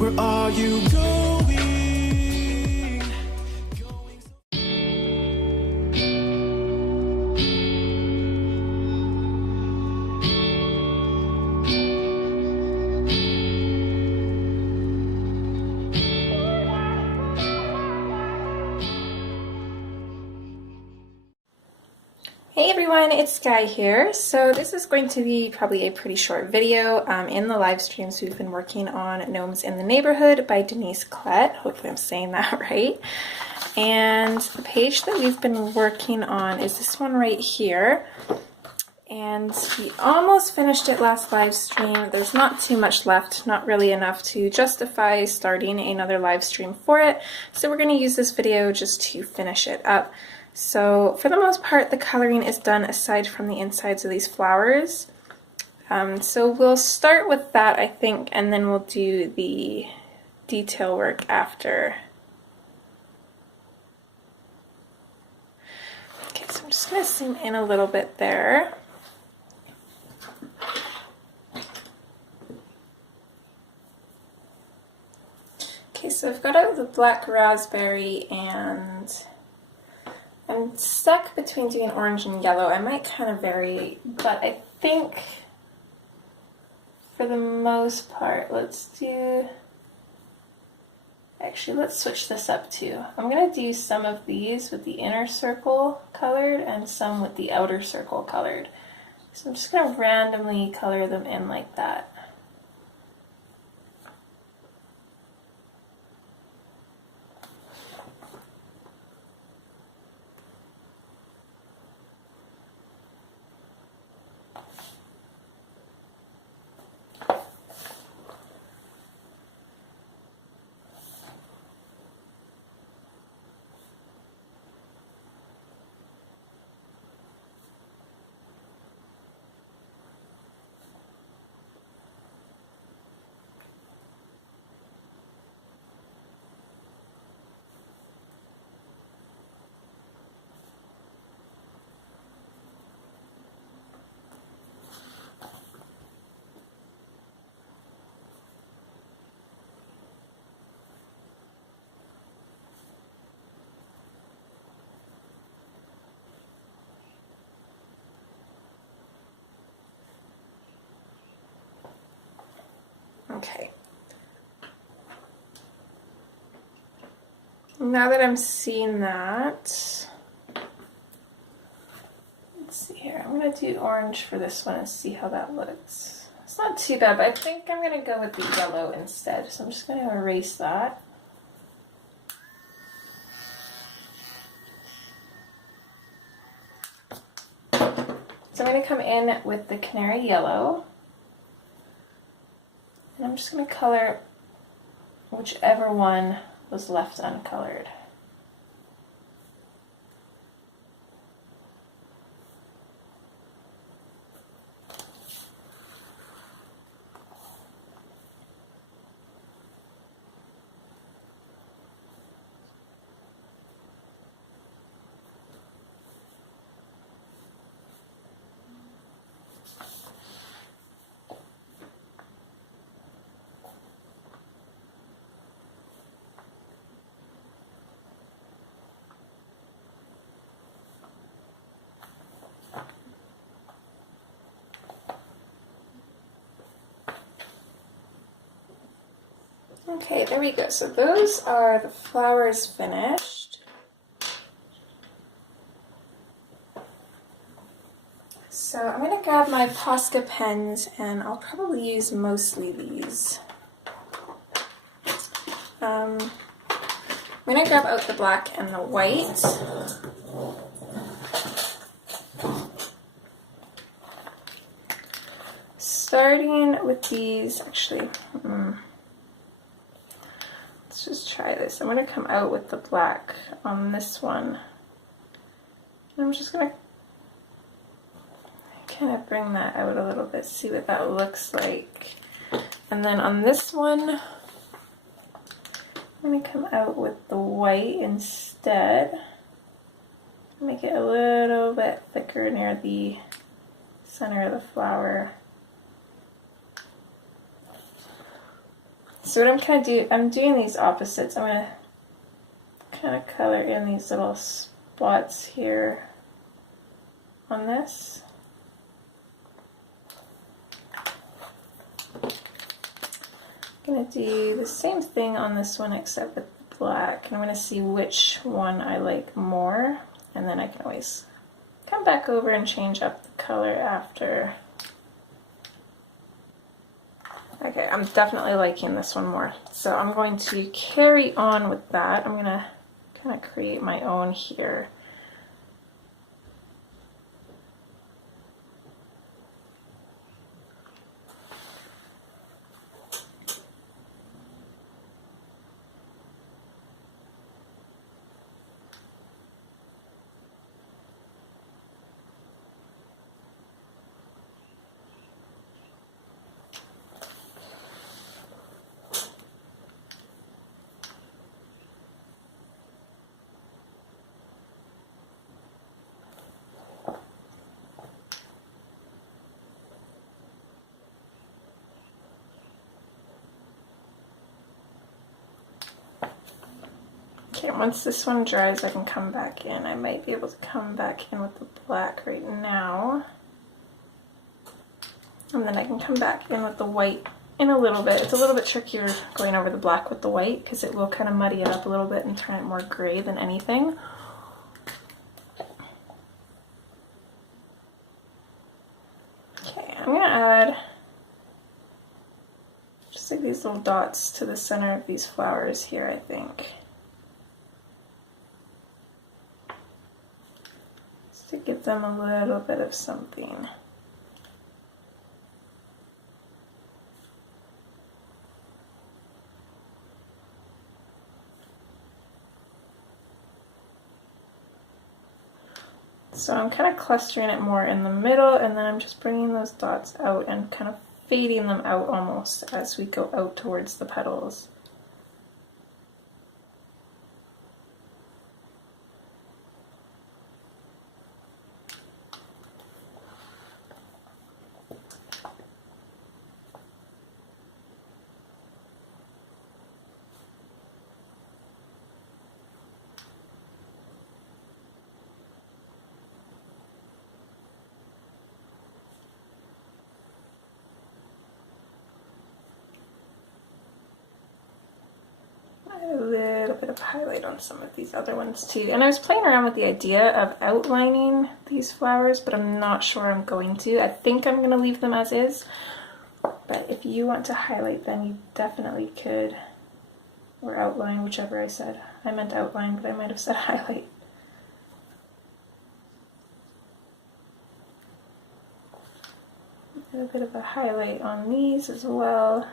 Where are you going? Hey everyone, it's Skyee here. So this is going to be probably a pretty short video. In the live streams we've been working on Gnomes in the Neighborhood by Denyse Klette. Hopefully I'm saying that right. And the page that we've been working on is this one right here. And we almost finished it last live stream. There's not too much left, not really enough to justify starting another live stream for it. So we're going to use this video just to finish it up. So for the most part, the coloring is done aside from the insides of these flowers. So we'll start with that, I think, and then we'll do the detail work after. Okay, so I'm just going to zoom in a little bit there. Okay, so I've got out the black raspberry and I'm stuck between doing orange and yellow. I might kind of vary, but I think for the most part, let's switch this up too. I'm going to do some of these with the inner circle colored and some with the outer circle colored. So I'm just going to randomly color them in like that. Okay. Now that I'm seeing that, let's see here. I'm going to do orange for this one and see how that looks. It's not too bad, but I think I'm going to go with the yellow instead. So I'm just going to erase that. So I'm going to come in with the canary yellow. And I'm just going to color whichever one was left uncolored. Okay, there we go. So those are the flowers finished. So I'm going to grab my Posca pens and I'll probably use mostly these. I'm going to grab out the black and the white. Starting with these, actually, let's just try this. I'm going to come out with the black on this one. And I'm just going to kind of bring that out a little bit, see what that looks like. And then on this one, I'm going to come out with the white instead. Make it a little bit thicker near the center of the flower. So what I'm doing these opposites. I'm going to kind of color in these little spots here on this. I'm going to do the same thing on this one except with black, and I'm going to see which one I like more, and then I can always come back over and change up the color after. Okay, I'm definitely liking this one more, so I'm going to carry on with that. I'm going to kind of create my own here. Okay, once this one dries, I can come back in. I might be able to come back in with the black right now. And then I can come back in with the white in a little bit. It's a little bit trickier going over the black with the white because it will kind of muddy it up a little bit and turn it more gray than anything. Okay, I'm going to add just like these little dots to the center of these flowers here, I think. To give them a little bit of something. So I'm kind of clustering it more in the middle, and then I'm just bringing those dots out and kind of fading them out almost as we go out towards the petals. A little bit of highlight on some of these other ones too. And I was playing around with the idea of outlining these flowers, but I'm not sure I'm going to. I think I'm going to leave them as is, but if you want to highlight them, you definitely could. Or outline, whichever I said. I meant outline, but I might have said highlight. A bit of a highlight on these as well.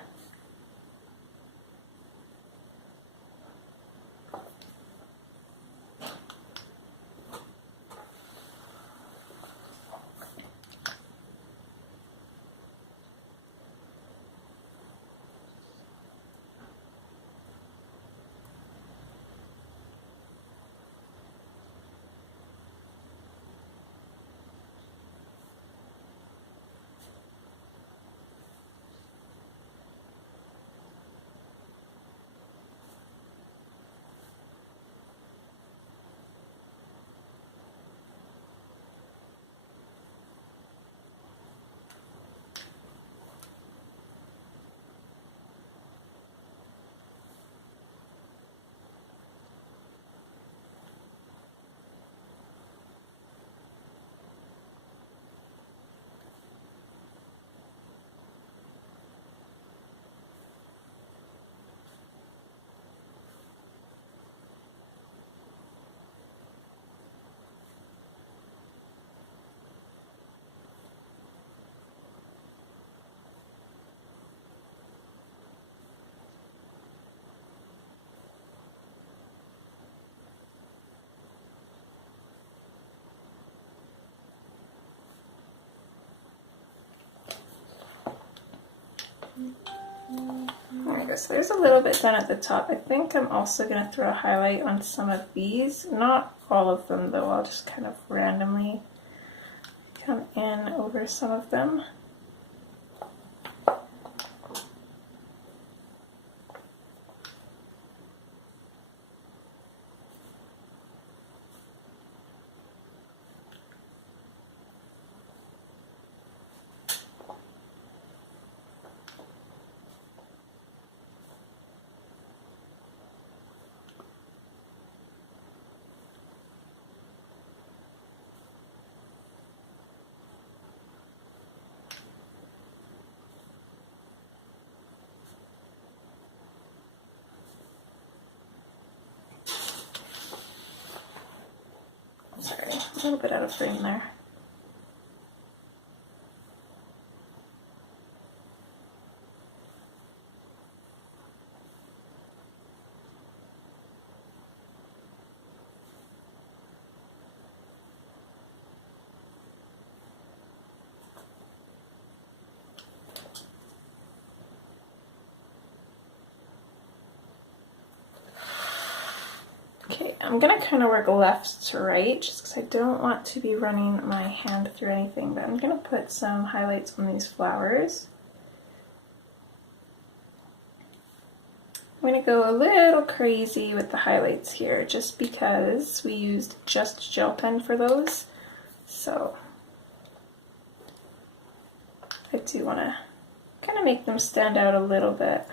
There we go. So there's a little bit done at the top. I think I'm also going to throw a highlight on some of these. Not all of them though. I'll just kind of randomly come in over some of them. little bit out of frame there. Okay, I'm gonna kind of work left to right just because I don't want to be running my hand through anything, but I'm gonna put some highlights on these flowers. I'm gonna go a little crazy with the highlights here just because we used just gel pen for those. So I do want to kind of make them stand out a little bit.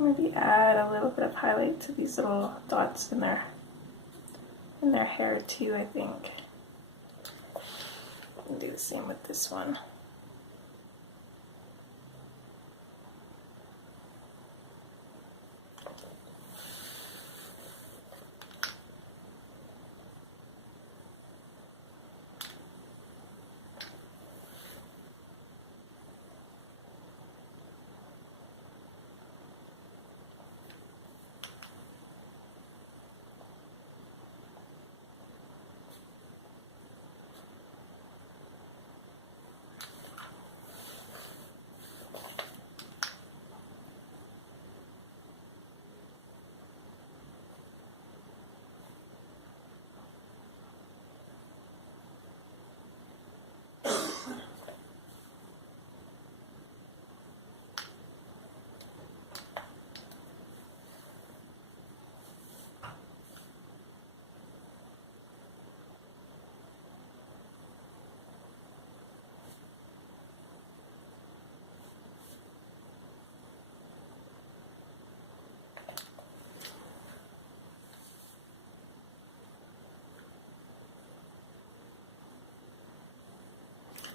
Maybe add a little bit of highlight to these little dots in their hair too, I think. And do the same with this one.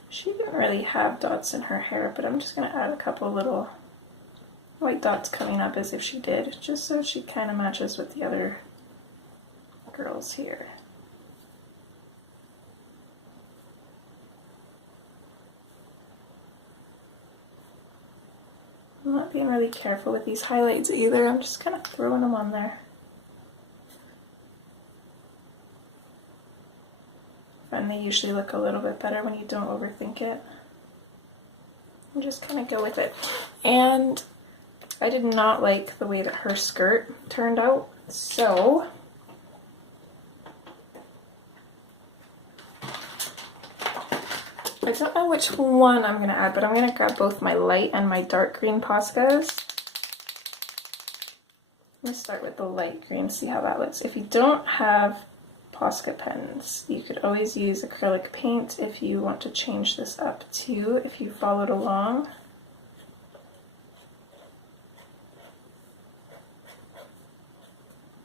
She didn't really have dots in her hair, but I'm just going to add a couple little white dots coming up as if she did, just so she kind of matches with the other girls here. I'm not being really careful with these highlights either, I'm just kind of throwing them on there. And they usually look a little bit better when you don't overthink it. You just kind of go with it. And I did not like the way that her skirt turned out, so I don't know which one I'm going to add, but I'm going to grab both my light and my dark green Poscas. Let me start with the light green, see how that looks. If you don't have Posca pens, you could always use acrylic paint if you want to change this up too, if you followed along.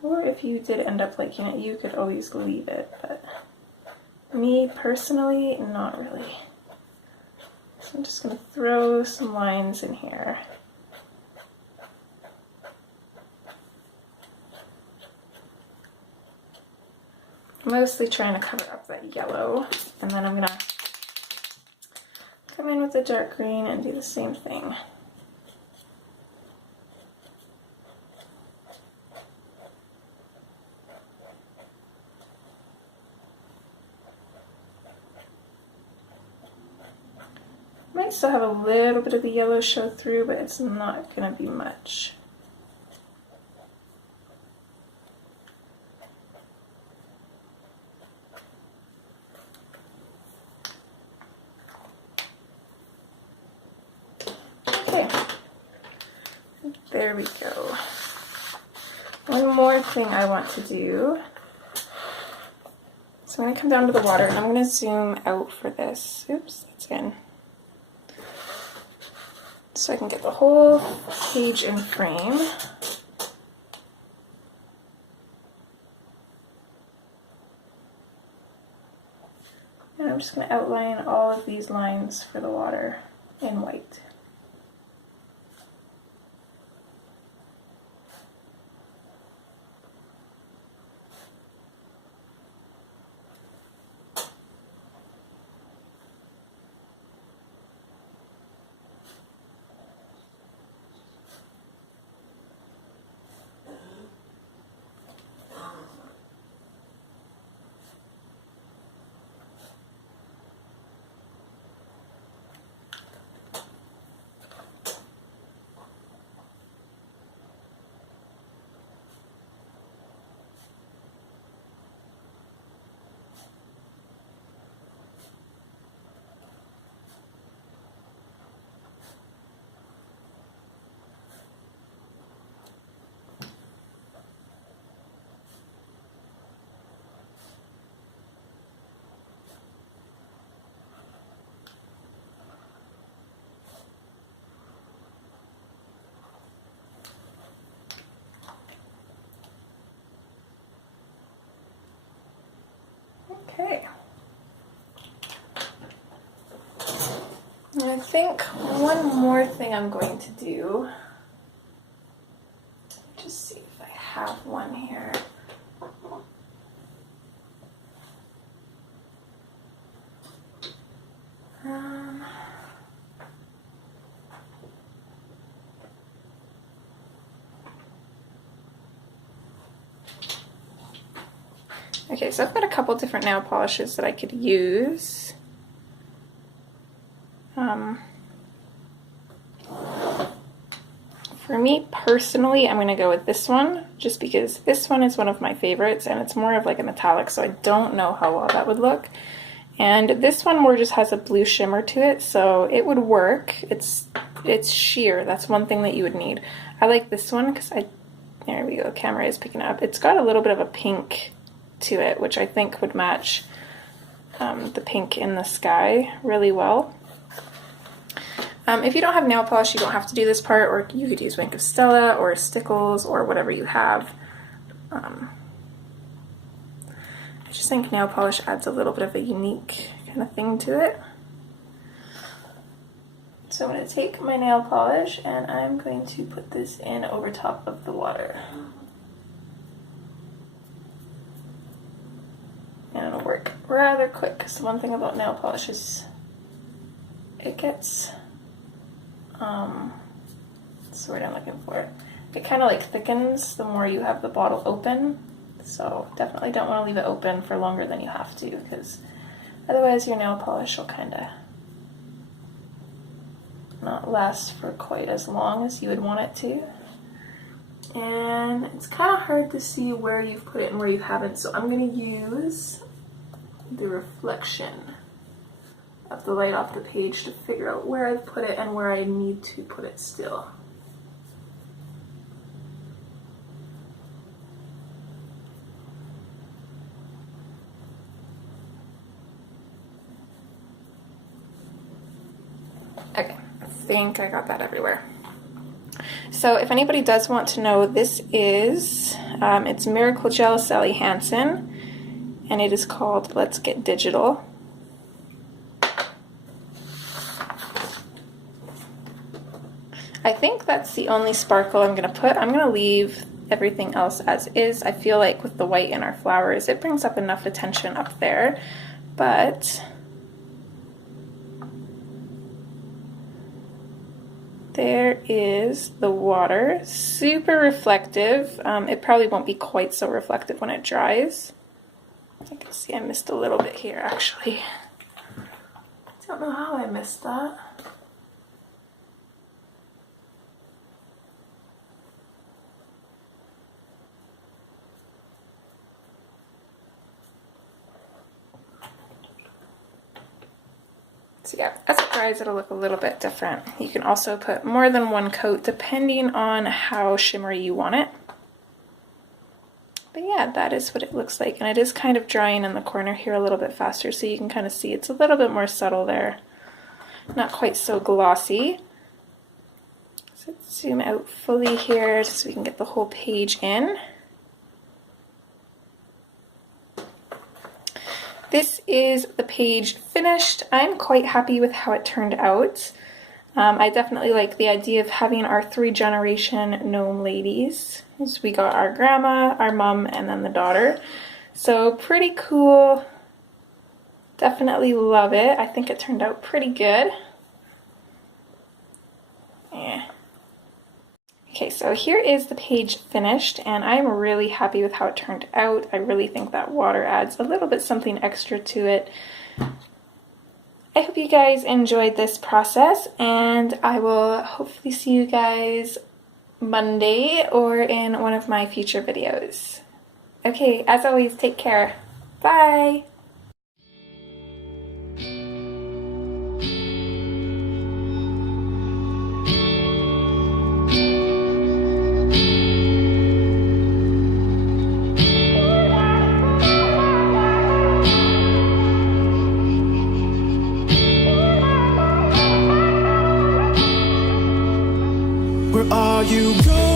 Or if you did end up liking it, you could always leave it, but me personally, not really. So I'm just going to throw some lines in here. Mostly trying to cover up that yellow, and then I'm going to come in with the dark green and do the same thing. might still have a little bit of the yellow show through, but it's not going to be much. Okay, there we go. One more thing I want to do. So I'm going to come down to the water and I'm going to zoom out for this. Oops, that's in. So I can get the whole page in frame. And I'm just going to outline all of these lines for the water in white. Okay. And I think one more thing I'm going to do, just see if I have one here. Okay, so I've got a couple different nail polishes that I could use. For me personally, I'm going to go with this one, just because this one is one of my favorites, and it's more of like a metallic, so I don't know how well that would look. And this one more just has a blue shimmer to it, so it would work. It's sheer. That's one thing that you would need. I like this one because there we go, camera is picking up. It's got a little bit of a pink to it, which I think would match the pink in the sky really well. If you don't have nail polish, you don't have to do this part, or you could use Wink of Stella or Stickles or whatever you have. I just think nail polish adds a little bit of a unique kind of thing to it. So I'm going to take my nail polish and I'm going to put this in over top of the water. And it'll work rather quick, because the one thing about nail polish is it gets, what's the word I'm looking for? It kind of like thickens the more you have the bottle open. So definitely don't want to leave it open for longer than you have to, because otherwise your nail polish will kind of not last for quite as long as you would want it to. And it's kind of hard to see where you've put it and where you haven't, so I'm going to use the reflection of the light off the page to figure out where I've put it and where I need to put it still. Okay, I think I got that everywhere. So if anybody does want to know, this is, it's Miracle Gel Sally Hansen, and it is called Let's Get Digital. I think that's the only sparkle I'm going to put. I'm going to leave everything else as is. I feel like with the white in our flowers, it brings up enough attention up there, but there is the water, super reflective. It probably won't be quite so reflective when it dries. I can see I missed a little bit here actually. I don't know how I missed that. So yeah, as it dries, it'll look a little bit different. You can also put more than one coat depending on how shimmery you want it. But yeah, that is what it looks like. And it is kind of drying in the corner here a little bit faster, so you can kind of see it's a little bit more subtle there. Not quite so glossy. So let's zoom out fully here just so we can get the whole page in. This is the page finished. I'm quite happy with how it turned out. I definitely like the idea of having our 3-generation gnome ladies. So we got our grandma, our mom, and then the daughter. So pretty cool. Definitely love it. I think it turned out pretty good. Yeah. Okay, so here is the page finished, and I'm really happy with how it turned out. I really think that water adds a little bit something extra to it. I hope you guys enjoyed this process, and I will hopefully see you guys Monday or in one of my future videos. Okay, as always, take care. Bye! Where are you going?